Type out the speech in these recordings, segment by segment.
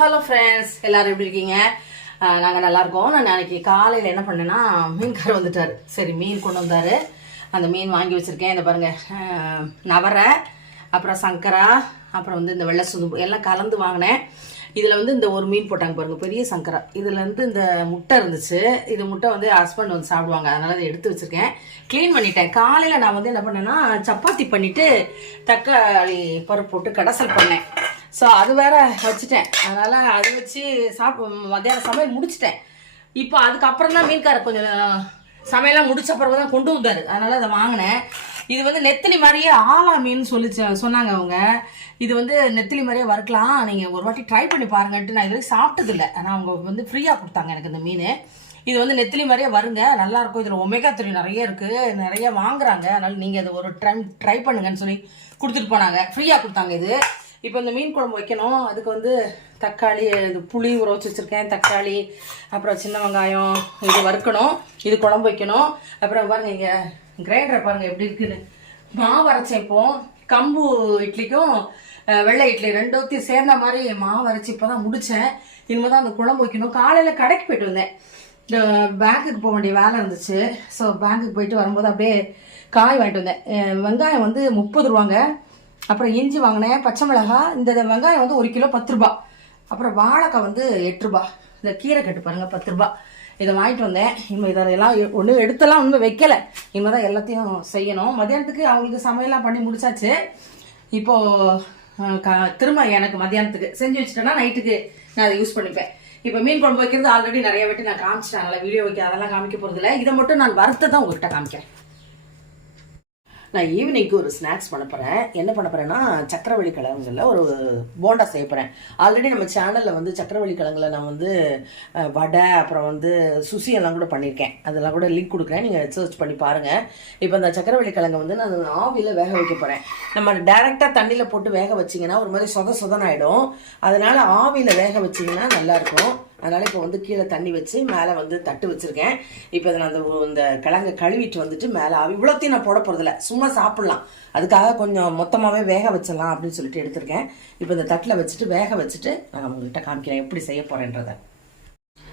Hello friends, எல்லாரும் எப்படி இருக்கீங்க? நாங்கள் நல்லா இருக்கோம். நான் அன்னைக்கு காலையில் என்ன பண்ணேன்னா, மீன்கார் வந்துட்டார். சரி, மீன் கொண்டு வந்தார். அந்த மீன் வாங்கி வச்சுருக்கேன். இந்த பாருங்கள், நவரை, அப்புறம் சங்கரா, அப்புறம் வந்து இந்த வெள்ளை சுதும்பு எல்லாம் கலந்து வாங்கினேன். இதில் வந்து இந்த ஒரு மீன் போட்டாங்க பாருங்கள், பெரிய சங்கரா. இதில் வந்து இந்த முட்டை இருந்துச்சு. இது முட்டை வந்து ஹஸ்பண்ட் வந்து சாப்பிடுவாங்க, அதனால் அதை எடுத்து வச்சுருக்கேன். க்ளீன் பண்ணிட்டேன். காலையில் நான் வந்து என்ன பண்ணேன்னா, சப்பாத்தி பண்ணிவிட்டு தக்காளி பருப்பு போட்டு கடைசல் பண்ணேன். ஸோ அது வேற வச்சுட்டேன். அதனால் அது வச்சு மத்தியானம் சமையல் முடிச்சிட்டேன். இப்போ அதுக்கப்புறம் தான் மீன்கார கொஞ்சம் சமையலாம் முடிச்ச பிறகு தான் கொண்டு வந்தார். அதனால் அதை வாங்கினேன். இது வந்து நெத்திலி மாதிரியே ஆலா மீன் சொன்னாங்க அவங்க. இது வந்து நெத்திலி மாதிரியே வறுக்கலாம், நீங்கள் ஒரு வாட்டி ட்ரை பண்ணி பாருங்கன்ட்டு நான் இது வரைக்கும் சாப்பிட்டதில்லை. ஆனால் அவங்க வந்து ஃப்ரீயாக கொடுத்தாங்க எனக்கு இந்த மீன். இது வந்து நெத்திலி மாதிரியே வருங்க, நல்லாயிருக்கும். இதில் ஒமேகா 3 நிறைய இருக்குது, நிறைய வாங்குறாங்க. அதனால் நீங்கள் அதை ஒரு டைம் ட்ரை பண்ணுங்கன்னு சொல்லி கொடுத்துட்டு போனாங்க, ஃப்ரீயாக கொடுத்தாங்க இது. இப்போ இந்த மீன் குழம்பு வைக்கணும். அதுக்கு வந்து தக்காளி, இது புளி ஊற வச்சு வச்சுருக்கேன், தக்காளி, அப்புறம் சின்ன வெங்காயம், இது வறுக்கணும். இது குழம்பு வைக்கணும். அப்புறம் பாருங்கள், இங்கே கிரைண்டரை பாருங்கள் எப்படி இருக்குன்னு. மாவு அரைச்சேன். இப்போ கம்பு இட்லிக்கும் வெள்ளை இட்லி ரெண்டோத்தையும் சேர்ந்த மாதிரி மாவு அரைச்சி இப்போ தான் முடித்தேன். இனிமேல் தான் அந்த குழம்பு வைக்கணும். காலையில் கடைக்கு போயிட்டு வந்தேன், இந்த பேங்க்குக்கு போக வேண்டிய வேலை இருந்துச்சு. ஸோ பேங்க்குக்கு போயிட்டு வரும்போது அப்படியே காய் வாங்கிட்டு வந்தேன். வெங்காயம் வந்து 30 ரூபாங்க. அப்புறம் இஞ்சி வாங்கினேன், பச்சை மிளகாய். இந்த வெங்காயம் வந்து 1 கிலோ 10 ரூபா. அப்புறம் வாழைக்காய் வந்து 8 ரூபா. இந்த கீரை கட்டு பாருங்கள் 10 ரூபா. இதை வாங்கிட்டு வந்தேன். இனிமேல் இதெல்லாம் ஒன்றும் எடுத்தெல்லாம் ஒன்றும் வைக்கலை. இனிமேல் தான் எல்லாத்தையும் செய்யணும். மத்தியானத்துக்கு அவங்களுக்கு சமையலாம் பண்ணி முடிச்சாச்சு. இப்போது திரும்ப எனக்கு மத்தியானத்துக்கு செஞ்சு வச்சுட்டேன்னா நைட்டுக்கு நான் அதை யூஸ் பண்ணிப்பேன். இப்போ மீன் குழம்பு வைக்கிறது ஆல்ரெடி நிறைய வாட்டி நான் காமிச்சிட்டேன். அதனால் வீடியோ வைக்க அதெல்லாம் காமிக்க போகிறதில்ல. இதை மட்டும் நான் வறுத்து தான் உங்கள்கிட்ட காமிக்கிறேன். நான் ஈவினிங்க்கு ஒரு ஸ்நாக்ஸ் பண்ண போகிறேன். என்ன பண்ண போகிறேன்னா, சக்கரவள்ளி கிழங்குல ஒரு போண்டா செய்ய போகிறேன். ஆல்ரெடி நம்ம சேனலில் வந்து சக்கரவள்ளி கிழங்குல நான் வந்து வடை, அப்புறம் வந்து சுசி எல்லாம் கூட பண்ணியிருக்கேன். அதெல்லாம் கூட லிங்க் கொடுக்குறேன், நீங்கள் சர்ச் பண்ணி பாருங்கள். இப்போ அந்த சக்கரவள்ளி கிழங்கு வந்து நான் ஆவியில் வேக வைக்க போகிறேன். நம்ம டைரெக்டாக தண்ணியில் போட்டு வேக வச்சிங்கன்னா ஒரு மாதிரி சொதன்னு ஆகிடும். அதனால் ஆவியில் வேக வச்சிங்கன்னா நல்லாயிருக்கும். அதனால் இப்போ வந்து கீழே தண்ணி வச்சு மேலே வந்து தட்டு வச்சுருக்கேன். இப்போ இதை நான் இந்த கிழங்கை கழுவிட்டு வந்துட்டு மேலே இவ்வளோத்தையும் நான் போட போகிறதில்ல, சும்மா சாப்பிட்லாம். அதுக்காக கொஞ்சம் மொத்தமாகவே வேக வச்சிடலாம் அப்படின்னு சொல்லிட்டு எடுத்திருக்கேன். இப்போ இந்த தட்டில் வச்சுட்டு வேக வச்சுட்டு நான் உங்கள்கிட்ட காமிக்கிறேன் எப்படி செய்ய போகிறேன்றதை.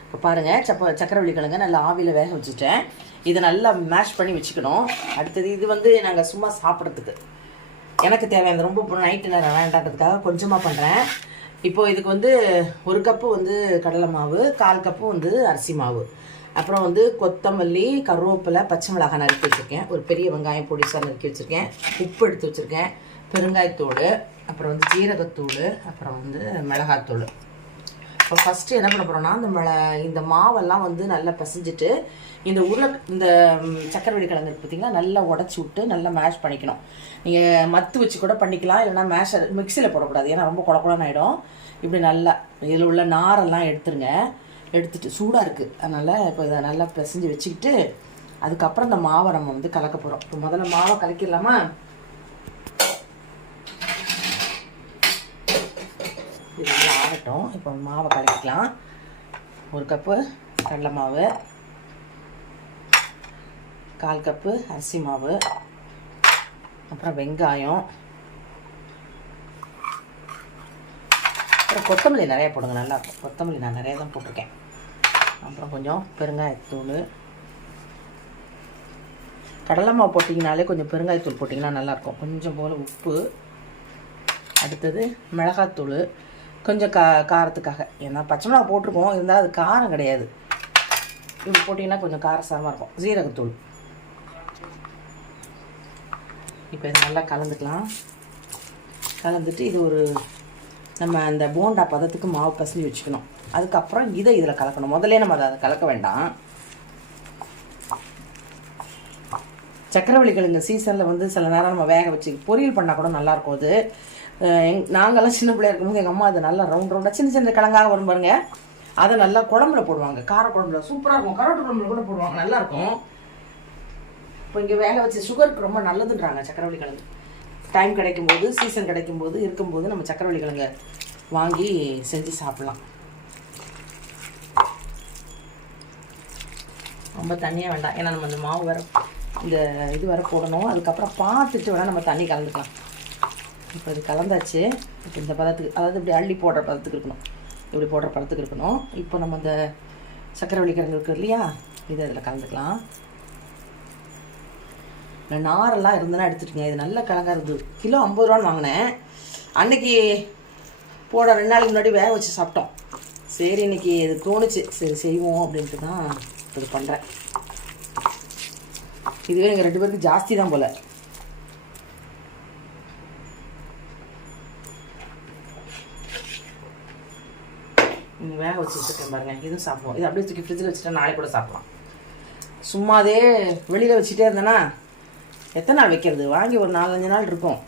இப்போ பாருங்கள், சக்கரவள்ளி கிழங்கு நல்லா ஆவியில் வேக வச்சுட்டேன். இதை நல்லா மேஷ் பண்ணி வச்சுக்கணும். அடுத்தது இது வந்து நாங்கள் சும்மா சாப்பிட்றதுக்கு எனக்கு தேவையான ரொம்ப நைட்டு நேரம் வேண்டான்றதுக்காக கொஞ்சமாக பண்ணுறேன். இப்போது இதுக்கு வந்து 1 கப்பு வந்து கடலை மாவு, 1/4 கப்பு வந்து அரிசி மாவு, அப்புறம் வந்து கொத்தமல்லி, கருவேப்பிலை, பச்சை மிளகாய் நறுக்கி வச்சுருக்கேன், ஒரு பெரிய வெங்காயம் பொடிசாக நறுக்கி வச்சுருக்கேன், உப்பு எடுத்து வச்சுருக்கேன், பெருங்காயத்தூள், அப்புறம் வந்து ஜீரகத்தூள், அப்புறம் வந்து மிளகாத்தூள். இப்போ ஃபஸ்ட்டு என்ன பண்ண போகிறோன்னா, இந்த மாவெல்லாம் வந்து நல்லா பிசைஞ்சிட்டு இந்த சக்கரவள்ளி கிழங்கு பார்த்தீங்கன்னா நல்லா உடச்சி விட்டு நல்லா மேஷ் பண்ணிக்கணும். நீங்கள் மத்து வச்சு கூட பண்ணிக்கலாம், இல்லைனா மிக்சியில் போடக்கூடாது, ஏன்னா ரொம்ப குழக்குழன்னு ஆகிடும். இப்படி நல்லா இதில் உள்ள நாரெல்லாம் எடுத்துருங்க. எடுத்துட்டு சூடாக இருக்குது, அதனால் இப்போ இதை நல்லா பிசைஞ்சு வச்சுக்கிட்டு அதுக்கப்புறம் இந்த மாவை நம்ம வந்து கலக்க போகிறோம். இப்போ முதல்ல மாவை கலக்கிடலாமா? இது நல்லா ஆகட்டும். இப்போ மாவை கலக்கிக்கலாம். 1 கப்பு கடலை மாவு, 1/4 கப்பு அரிசி மாவு, அப்புறம் வெங்காயம், அப்புறம் கொத்தமல்லி நிறையா போடுங்க, நல்லாயிருக்கும். கொத்தமல்லி நான் நிறையா தான் போட்டிருக்கேன். அப்புறம் கொஞ்சம் பெருங்காயத்தூள். கடலை மாவு போட்டிங்கனாலே கொஞ்சம் பெருங்காயத்தூள் போட்டிங்கன்னா நல்லாயிருக்கும். கொஞ்சம் போல் உப்பு. அடுத்தது மிளகாத்தூள், கொஞ்சம் காரத்துக்காக. ஏன்னா பச்சை மிளகா போட்டிருக்கோம், இருந்தாலும் அது காரம் கிடையாது. இப்படி போட்டிங்கன்னா கொஞ்சம் காரசாரமாக இருக்கும். ஜீரகத்தூள். இப்போ இது நல்லா கலந்துக்கலாம். கலந்துட்டு இது ஒரு நம்ம அந்த போண்டா பதத்துக்கு மாவு பசஞ்சு வச்சுக்கணும். அதுக்கப்புறம் இதில் கலக்கணும். முதல்ல நம்ம அதை கலக்க வேண்டாம். சக்கரவள்ளி கிழங்கு சீசனில் வந்து சில நேரம் நம்ம வேக வச்சு பொரியல் பண்ணால் கூட நல்லாயிருக்கும். அது நாங்கள்லாம் சின்ன பிள்ளையா இருக்கும்போது எங்கள் அம்மா அது நல்லா ரவுண்டாக சின்ன சின்ன கிழங்காக வரும் பாருங்க, அதை நல்லா குழம்புல போடுவாங்க, கார குழம்புல சூப்பராக இருக்கும். கரோட்டு குழம்புல கூட போடுவாங்க, நல்லாயிருக்கும். இப்போ இங்கே வேக வச்சு சுகருக்கு ரொம்ப நல்லதுன்றாங்க சக்கரவள்ளி கிழங்கு. டைம் கிடைக்கும்போது, சீசன் கிடைக்கும்போது இருக்கும்போது நம்ம சக்கரவள்ளி கிழங்கு வாங்கி செஞ்சு சாப்பிட்லாம். ரொம்ப தண்ணியாக வேண்டாம், ஏன்னா நம்ம இந்த மாவு வேறு இந்த இது வேறு போடணும். அதுக்கப்புறம் பார்த்துட்டு வேணால் நம்ம தண்ணி கலந்துக்கலாம். இப்போ இது கலந்தாச்சு. இப்போ இந்த பதத்துக்கு, அதாவது இப்படி அள்ளி போடுற பதத்துக்கு இருக்கணும். இப்படி போடுற பழத்துக்கு இருக்கணும். இப்போ நம்ம அந்த சக்கரவள்ளி கிழங்கு இருக்குது இல்லையா, இதை அதில் கலந்துக்கலாம். நாரெல்லாம் இருந்ததுன்னா எடுத்துட்டுங்க. இது நல்ல கிழங்கா இருந்தது. கிலோ 50 ரூபான்னு வாங்கினேன். அன்னைக்கு போட 2 நாளைக்கு முன்னாடி வேக வச்சு சாப்பிட்டோம். சரி இன்னைக்கு இது தோணுச்சு, சரி செய்வோம் அப்படின்ட்டு தான் இது பண்ணுறேன். இதுவே எங்கள் 2 பேருக்கு ஜாஸ்தி தான் போல். வேக வச்சு வச்சுருக்கேன் பாருங்கள். இதுவும் சாப்பிடுவோம். இது அப்படியே தூக்கி ஃப்ரிட்ஜில் வச்சுட்டா நாளைக்கு கூட சாப்பிடலாம். சும்மாதே வெளியில் வச்சுட்டே இருந்தேன்னா எத்தனை நாள் வைக்கிறது? வாங்கி ஒரு 4-5 நாள் இருக்கும்.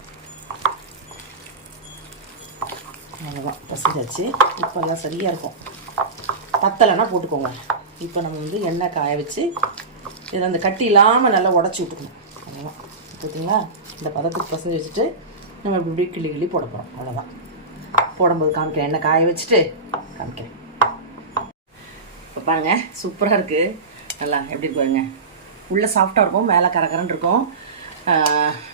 அவ்வளோதான், பசிச்சாச்சு. இப்போ எல்லாம் சரியாக இருக்கும். பத்தலைன்னா போட்டுக்கோங்க. இப்போ நம்ம வந்து எண்ணெய் காய வச்சு இதில் அந்த கட்டி இல்லாமல் நல்லா உடச்சி விட்டுக்கணும். அவ்வளோதான். பார்த்தீங்களா, இந்த பதத்துக்கு பசஞ்சு வச்சுட்டு நம்ம இப்படி இப்படி கிள்ளி கிள்ளி போட போகிறோம். அவ்வளோதான். போடும்போது காமிக்கிறேன், எண்ணெய் காய வச்சுட்டு காமிக்கிறேன். இப்போ பாருங்கள், சூப்பராக இருக்குது. நல்லா எப்படி இருக்கு பாருங்க. உள்ளே சாஃப்டாக இருக்கும், மேலே கரகரன்னு இருக்கும்.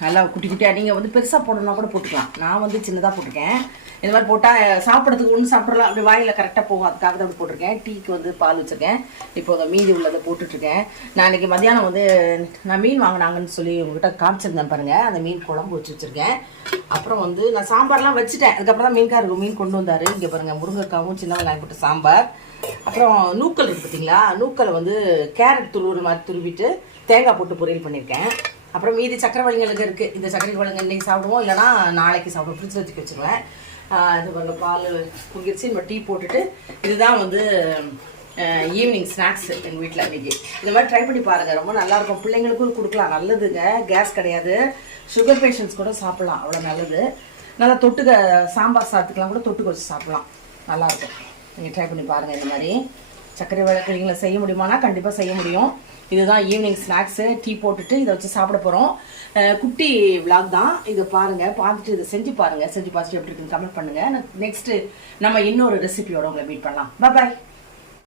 நல்லா குட்டி குட்டியாக நீங்கள் வந்து பெருசாக போடணுன்னா கூட போட்டுக்கலாம். நான் வந்து சின்னதாக போட்டிருக்கேன். இந்த மாதிரி போட்டால் சாப்பிட்றதுக்கு ஒன்று சாப்பிட்றலாம், அப்படி வாயில் கரெக்டாக போகும். அதுக்காக தான் அப்படி போட்டிருக்கேன். டீக்கு வந்து பால் வச்சுருக்கேன். இப்போ அதை மீதி உள்ளதை போட்டுட்ருக்கேன். நான் இன்றைக்கி மத்தியானம் வந்து நான் மீன் வாங்கினாங்கன்னு சொல்லி உங்கள்கிட்ட காமிச்சிருந்தேன் பாருங்கள். அந்த மீன் குழம்பு வச்சு வச்சுருக்கேன். அப்புறம் வந்து நான் சாம்பார்லாம் வச்சுட்டேன். அதுக்கப்புறம் தான் மீன்காரருக்கு மீன் கொண்டு வந்தார். இங்கே பாருங்கள், முருங்கைக்காவும் சின்ன வெங்காயம் போட்டு சாம்பார். அப்புறம் நூக்கல் இருக்குது பார்த்தீங்களா, நூக்கலை வந்து கேரட் துருவுற மாதிரி துருவிட்டு தேங்காய் போட்டு பொரியல் பண்ணியிருக்கேன். அப்புறம் மீதி சக்கரவள்ளிங்களுக்கு இருக்குது. இந்த சக்கரவள்ளிங்க இன்றைக்கி சாப்பிடுவோம், இல்லைனா நாளைக்கு சாப்பிடுவோம். ஃப்ரிட்ஜில் வச்சுக்க வச்சுருவேன். இது கொஞ்சம் பால் குங்கிருச்சு. நம்ம டீ போட்டுட்டு இதுதான் வந்து ஈவினிங் ஸ்நாக்ஸ் எங்கள் வீட்டில் இன்றைக்கி. இந்த மாதிரி ட்ரை பண்ணி பாருங்கள், ரொம்ப நல்லாயிருக்கும். பிள்ளைங்களுக்கும் கொடுக்கலாம், நல்லதுங்க. கேஸ் கிடையாது, சுகர் பேஷண்ட்ஸ் கூட சாப்பிட்லாம், அவ்வளோ நல்லது. நல்லா தொட்டுக்க சாம்பார் சாப்பிட்டுக்கலாம், கூட தொட்டுக்க வச்சு சாப்பிட்லாம், நல்லாயிருக்கும். நீங்கள் ட்ரை பண்ணி பாருங்கள். இந்த மாதிரி சர்க்கரை வழக்கறிஞங்களை செய்ய முடியுமானா கண்டிப்பாக செய்ய முடியும். இதுதான் ஈவினிங் ஸ்நாக்ஸு. டீ போட்டுட்டு இதை வச்சு சாப்பிட போகிறோம். குட்டி விளாக் தான். இதை பாருங்கள், பார்த்துட்டு இதை செஞ்சு பாருங்கள். செஞ்சு பார்த்துட்டு எப்படி இருக்குன்னு கமெண்ட் பண்ணுங்கள். நெக்ஸ்ட்டு நம்ம இன்னொரு ரெசிபியோட உங்களை மீட் பண்ணலாம். பாய்.